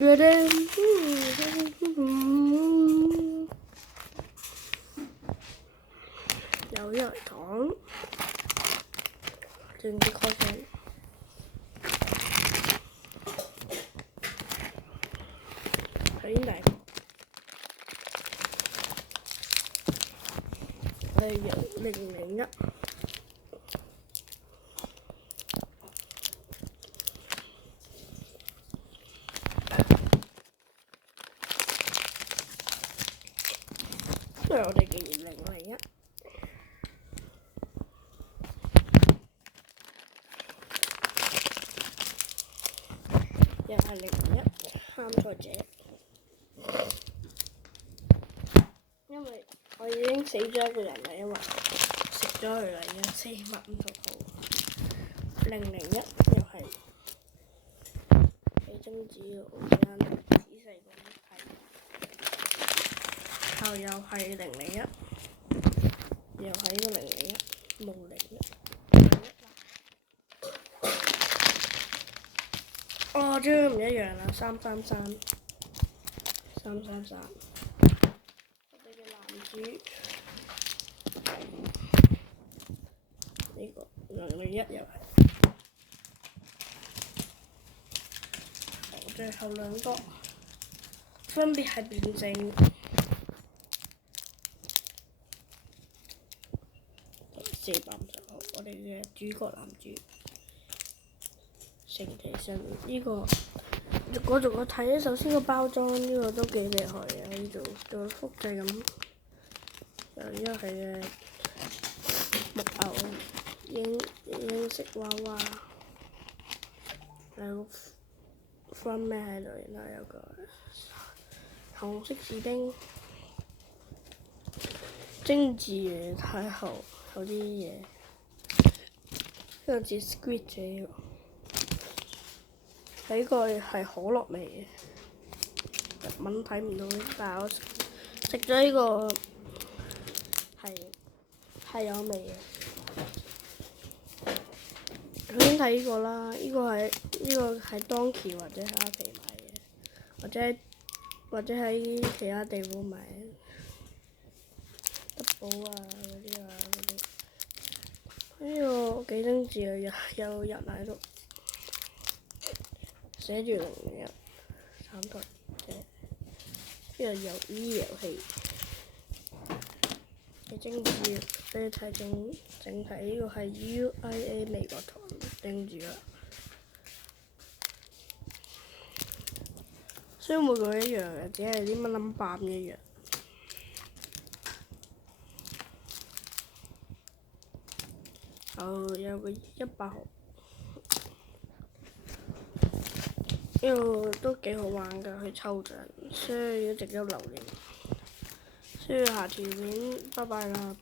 有一糖，整啲開水，水大個，係由001。因為我哋竟然001，又係001參賽者，因為我已經死咗一個人啦，因為食咗佢啦，已經450號001又係喺中指嗰間仔細咁睇，後又係001。又係個001，冇01。哦，張唔一樣啦，333，我哋嘅男主呢個001又係，最後兩個分別係辯證。450號，我哋嘅主角男主，成其實呢個逐個睇咧。首先個包裝呢個都幾厲害嘅，呢度做複製咁，又呢個係嘅木偶英式娃娃，有分咩喺度？然後有個紅色士兵，精緻太后。有啲嘢，呢個似 squid 啫，呢個係可樂味嘅，日文睇唔到，但係我食咗呢個係有味嘅。首先睇呢個啦，呢個係當期或者蝦皮買嘅，或者喺其他地方買嘅，德寶啊嗰啲啊嗰啲。呢個幾精緻啊，有人喺度，寫住001參賽者，呢個魷魚遊戲幾精緻，俾你睇整體呢個係 UIA 美國團盯住啦，雖然每個一樣嘅，只係啲乜冧唔一樣。有個100號，呢個都幾好玩㗎，去抽獎，所以一直都留念。所以下條片，拜拜啦。